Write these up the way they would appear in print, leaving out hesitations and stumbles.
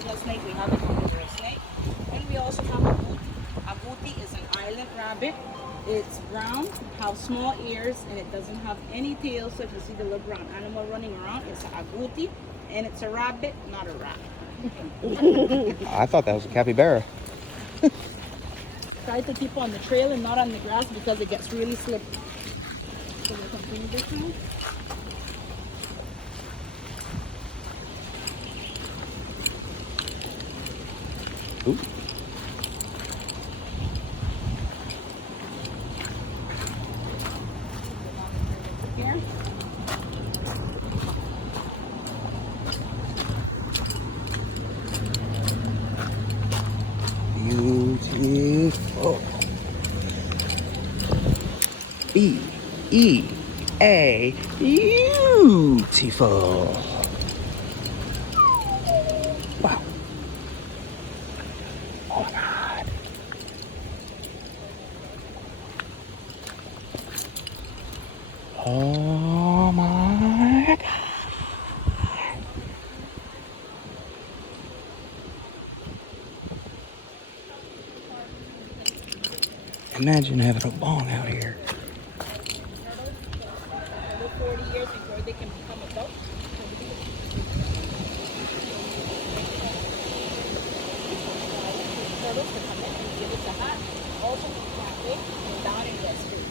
occasional snake, we have it from the snake. And we also have agouti. Agouti is an island rabbit. It's brown, have small ears, and it doesn't have any tail. So if you see the little brown animal running around, it's an agouti, and it's a rabbit, not a rat. I thought that was a capybara. Try to keep on the trail and not on the grass because it gets really slippery. So we'll continue this now. Ooh. Here. Beautiful. B-E-A. Beautiful. Wow. Oh my God. Oh my God. Imagine having a bong out here. Another 40 years before they can become adults. Turtles to come in and give us a hat. Also, we can't wait and down and get straight.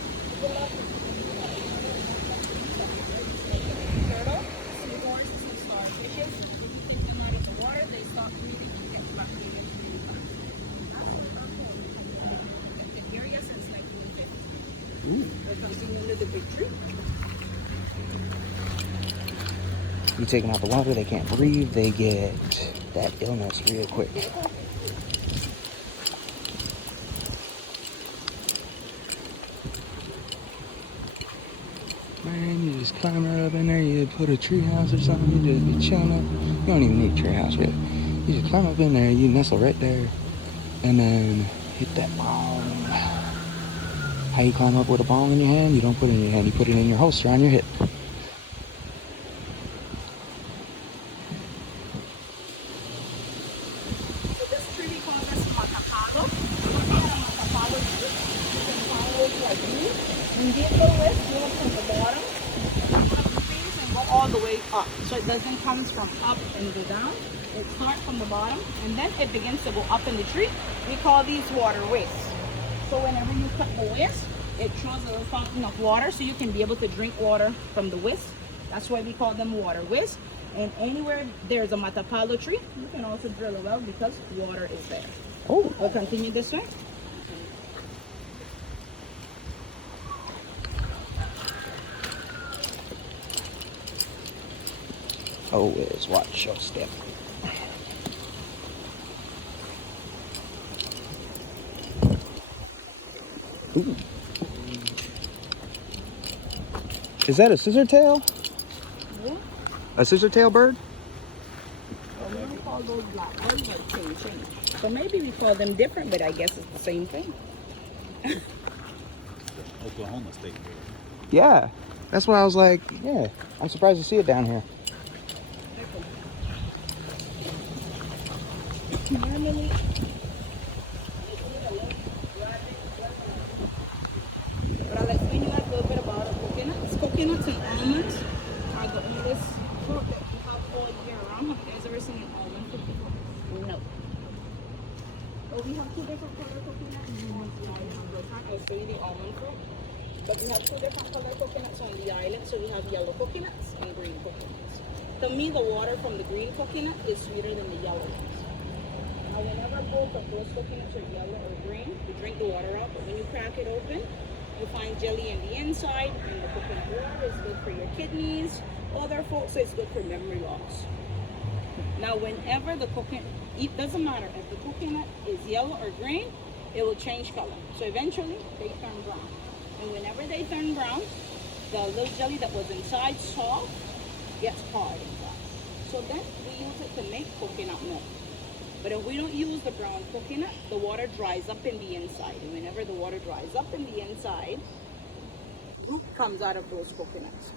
Turtle, seahorse, and starfishes. If you keep them out of the water, they stop breathing and get back breathing really fast. The area since 1950. We're continuing to the big tree. You take them out the water, they can't breathe, they get that illness real quick. Man, you just climb right up in there, you put a tree house or something, you just be chilling up. You don't even need a tree house, really. You just climb up in there, you nestle right there, and then hit that bong. How you climb up with a bong in your hand? You don't put it in your hand, you put it in your holster on your hip. So this tree we call this matapalo. Matapalo tree. You can follow it like this. And get the list, go from the bottom of the trees and go all the way up. So it doesn't come from up and go down. It starts from the bottom and then it begins to go up in the tree. We call these waterways. So whenever you cut the waste, it throws a little fountain of water so you can be able to drink water from the waste. That's why we call them waterways. And anywhere there's a matapalo tree, you can also drill a well because water is there. Oh. We'll continue this way. Always watch your step. Ooh. Is that a scissor tail? Yeah. A scissor tail bird? Well, we don't call those blackbirds like ching. So maybe we call them different, but I guess it's the same thing. Oklahoma state bird. Yeah. That's why I was like, yeah, I'm surprised to see it down here. Normally, but I'll explain you a little bit about coconuts. Coconuts and almonds are the oldest fruit that we have all year round. Have you guys ever seen an almond fruit before? No. Well, we have two different color coconuts. I'll show you the almond fruit. But we have two different color coconuts on the island. So we have yellow coconuts and green coconuts. To me, the water from the green coconut is sweeter than the yellow ones. Now, whenever both of those coconuts are yellow or green, you drink the water out. But when you crack it open, you find jelly in the inside. And the coconut water is good for your kidneys. Other folks say it's good for memory loss. Now, whenever the coconut, it doesn't matter if the coconut is yellow or green, it will change color. So eventually, they turn brown. And whenever they turn brown, the little jelly that was inside soft gets hard inside. So then we use it to make coconut milk. But if we don't use the brown coconut, the water dries up in the inside. And whenever the water dries up in the inside, root comes out of those coconuts,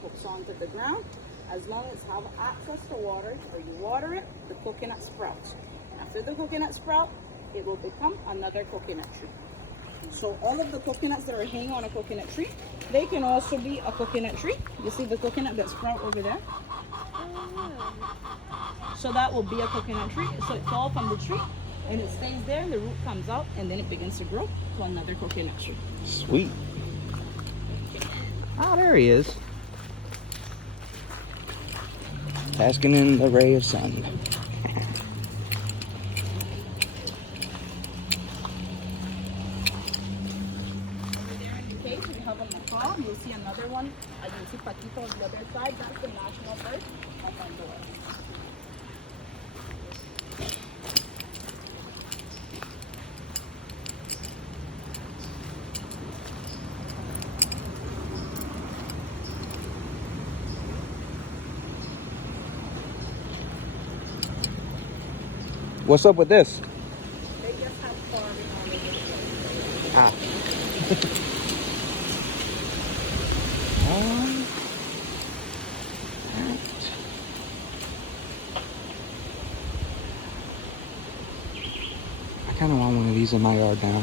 hooks onto the ground, As long as have access to water, or you water it, the coconut sprouts. After the coconut sprout, it will become another coconut tree. So all of the coconuts that are hanging on a coconut tree, they can also be a coconut tree. You see the coconut that sprout over there? So that will be a coconut tree. So it falls from the tree and it stays there, the root comes out, and then it begins to grow to another coconut tree. Sweet. Oh, there he is. Basking in the ray of sun. Over there in the cage, we have a macaw. You'll see another one. You'll see patito on the other side. This is the national bird of Honduras. What's up with this? They just have farming on the Ah. I kind of want one of these in my yard now.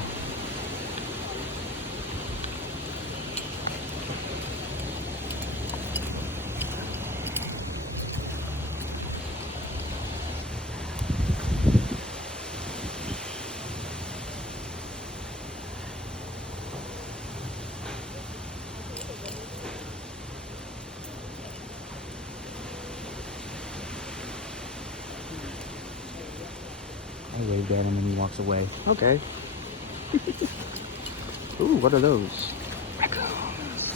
I waved at him and he walks away. Okay. Ooh, what are those? Raccoons.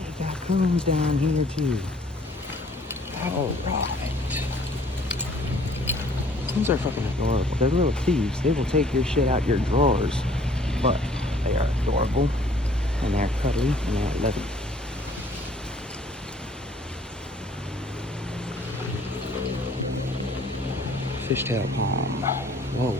They got raccoons down here too. Alright. These are fucking adorable. They're little thieves. They will take your shit out your drawers. But they are adorable. And they're cuddly and they're loving. Fishtail palm. Whoa.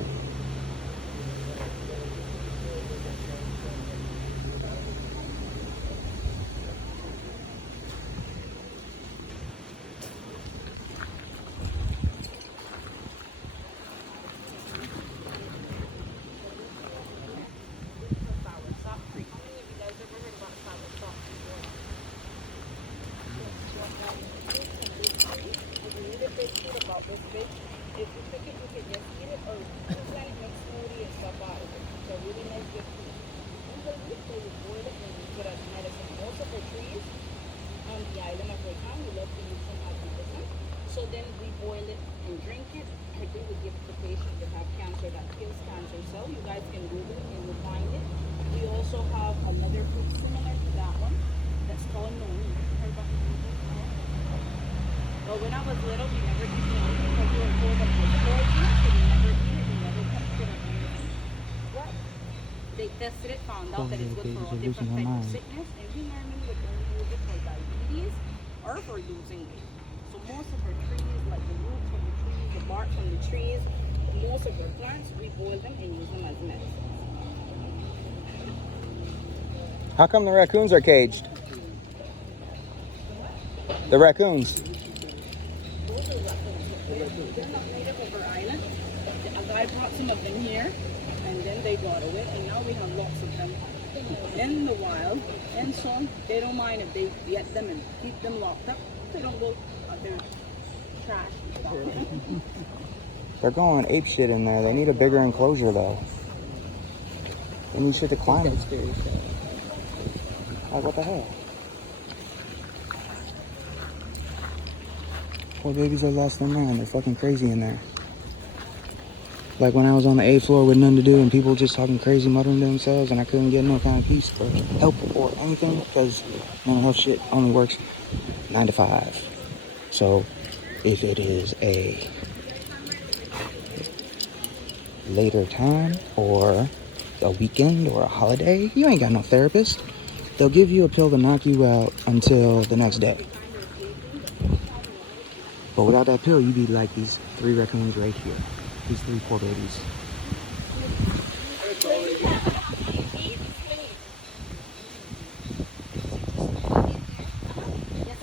If you pick it, you can just eat it, or you can make smoothie and stuff out of it. So really nice good food. Usually they would boil it and use it as medicine. Most of the trees on the island of Roaton, we love to use them as medicine. So then we boil it and drink it. Or do we give it to patients that have cancer, that kills cancer cell. You guys can Google it and you'll find it. We also have another fruit similar to that one that's called noni. Heard about it? But when I was little, we never used to eat it because we were told that it was poisonous, so we never eat it, we never touched it or anything. But they tested it, found out that it's good for all different types of sickness, and we normally would only use it for diabetes or for losing weight. So most of our trees, like the roots from the trees, the bark from the trees, most of our plants, we boil them and use them as medicine. How come the raccoons are caged? The raccoons. They're not native of our island. A guy brought some of them here, and then they got away, and now we have lots of them in the wild. And so they don't mind if they get them and keep them locked up. They don't go out there trash and stuff. They're going ape shit in there. They need a bigger enclosure though. They need shit to climb. Like what the hell? Poor babies are lost their mind. They're fucking crazy in there. Like when I was on the 8th floor with nothing to do and people just talking crazy, muttering to themselves, and I couldn't get no kind of peace or help or anything because mental health shit only works 9 to 5. So if it is a later time or a weekend or a holiday, you ain't got no therapist. They'll give you a pill to knock you out until the next day. But without that pill, you'd be like these 3 raccoons right here. These 3 poor babies. Yes,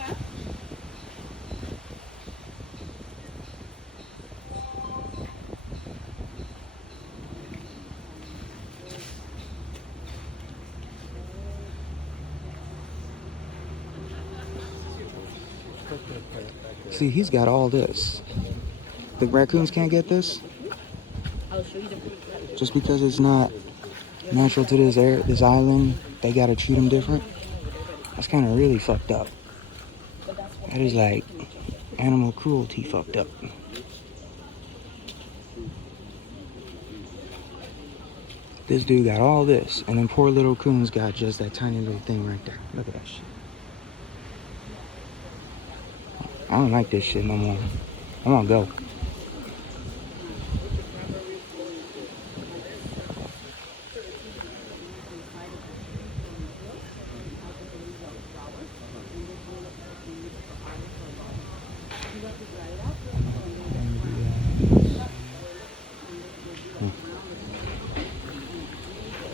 See, he's got all this. The raccoons can't get this I'll show you the fruit. just because it's not natural to this island. They gotta treat them different. That's kind of really fucked up. That is like animal cruelty fucked up. This dude got all this, and then poor little coons got just that tiny little thing right there. Look at that shit. I don't like this shit no more. I wanna go.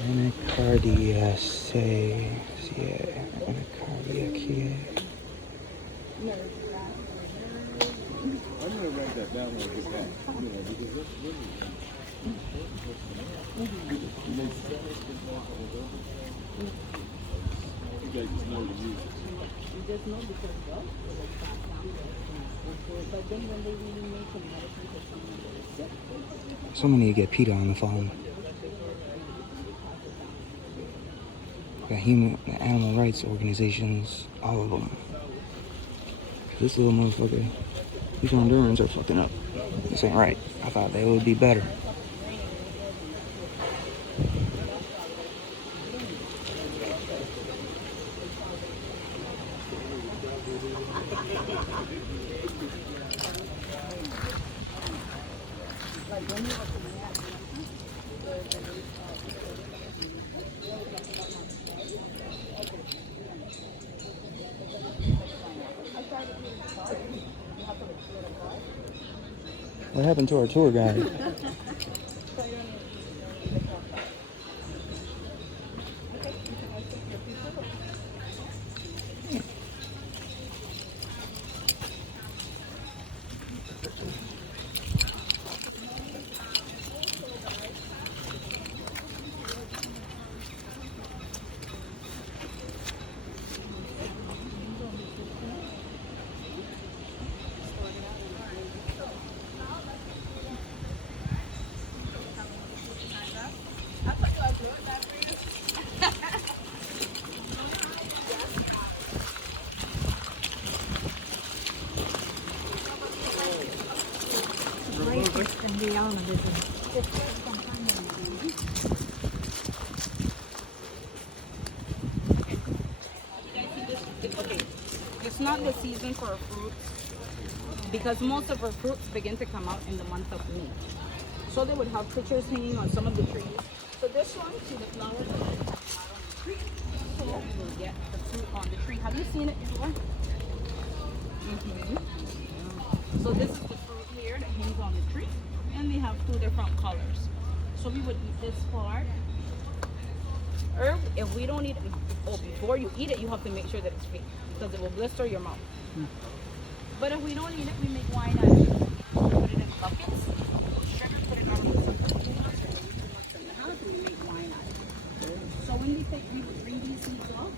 Anacardiaceae. Yeah, anacardiaceae. I'm gonna write that down when I get back. You know, because this really makes sense. You guys just know to use it. You just know because well, but then when they really make a medicine for someone that is sick. Someone need to get PETA on the phone. Got human, animal rights organizations, all of them. This little motherfucker, these Hondurans are fucking up. This ain't right. I thought they would be better. What happened to our tour guide? Okay, it's not the season for our fruits because most of our fruits begin to come out in the month of May. So they would have pictures hanging on some of the trees. So this one, see the flowers that are on the tree. So we'll get the fruit on the tree. Have you seen it before? So this is the fruit here that hangs on the tree, and they have two different colors. So we would eat this part. Or if we don't eat it, before you eat it, you have to make sure that it's free because it will blister your mouth. But if we don't eat it, we make wine out of it. Put it in buckets, sugar, put it on the house, and we make wine out of it. So when we would bring these seeds off,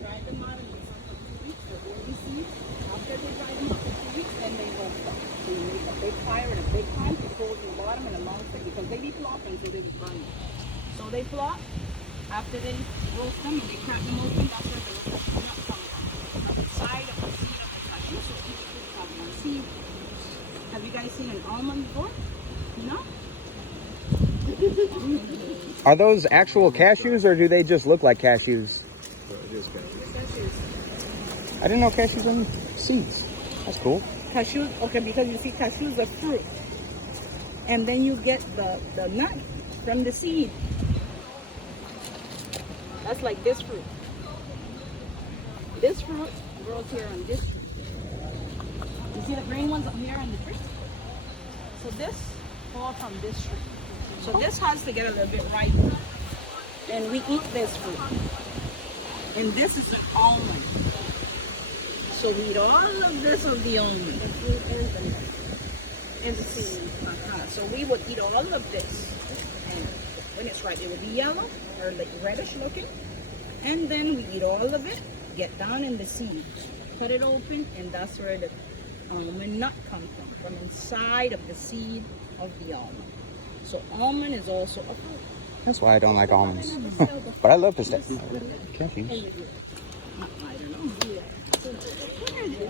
dry them out in the sun for 2 weeks, the early seeds. After they dry them out for 2 weeks, then they roast them. So you make a big fire and a big pan to cold the bottom and a long stick because they be flopping until they burn. So they flop. After they roast them and they crack them open, that's where the little nut comes from. The side of the seed of the cashew, so each fruit has one seed. Have you guys seen an almond before? No? Are those actual cashews or do they just look like cashews? I didn't know cashews are seeds. That's cool. Cashews, okay, because you see cashews are fruit. And then you get the nut from the seed. That's like this fruit. This fruit grows here on this tree. You see the green ones up here on the tree? So this falls from this tree. So this has to get a little bit ripe. And we eat this fruit. And this is an almond. So we eat all of this of the almond. And the seed. So we would eat all of this. And when it's ripe, it will be yellow or like reddish looking. And then we eat all of it, get down in the seed, cut it open, and that's where the almond nut comes from inside of the seed of the almond. So almond is also a fruit. That's why I don't like almonds. But I love pistachios. Cashews. I don't know.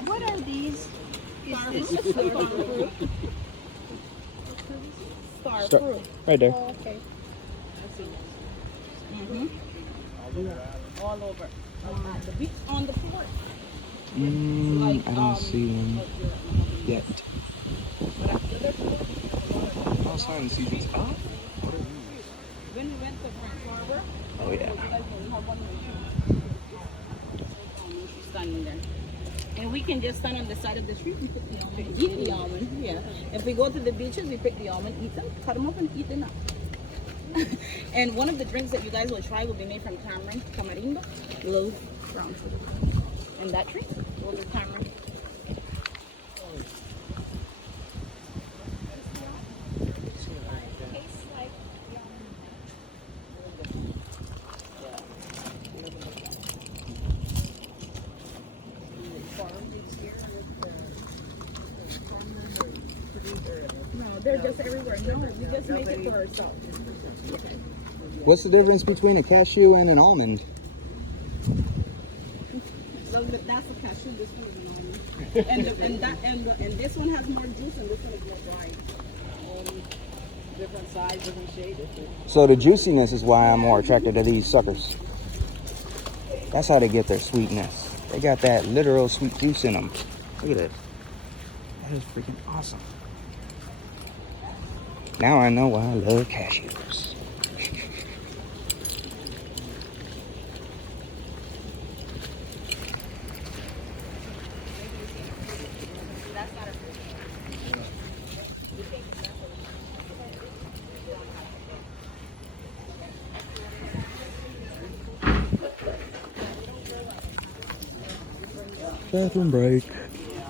What are these? Star fruit. Star fruit. Right there. Oh, okay. Mm-hmm. All over. On the floor. I don't see one yet. Oh, sign season's up. When we went to French Harbor, Oh yeah. she's standing there. And we can just stand on the side of the street and pick the almond. Eat the almond, yeah. If we go to the beaches, we pick the almond, eat them, cut them up and eat them up. And one of the drinks that you guys will try will be made from tamarindo, low brown sugar. And that drink, those are tamarind. No, they're just everywhere. No, we just make it for ourselves. What's the difference between a cashew and an almond? So that's a cashew. This one is an almond. And this one has more juice, and this one is more dry. Different size, different shade. So the juiciness is why I'm more attracted to these suckers. That's how they get their sweetness. They got that literal sweet juice in them. Look at it. That is freaking awesome. Now I know why I love cashews. Bathroom break.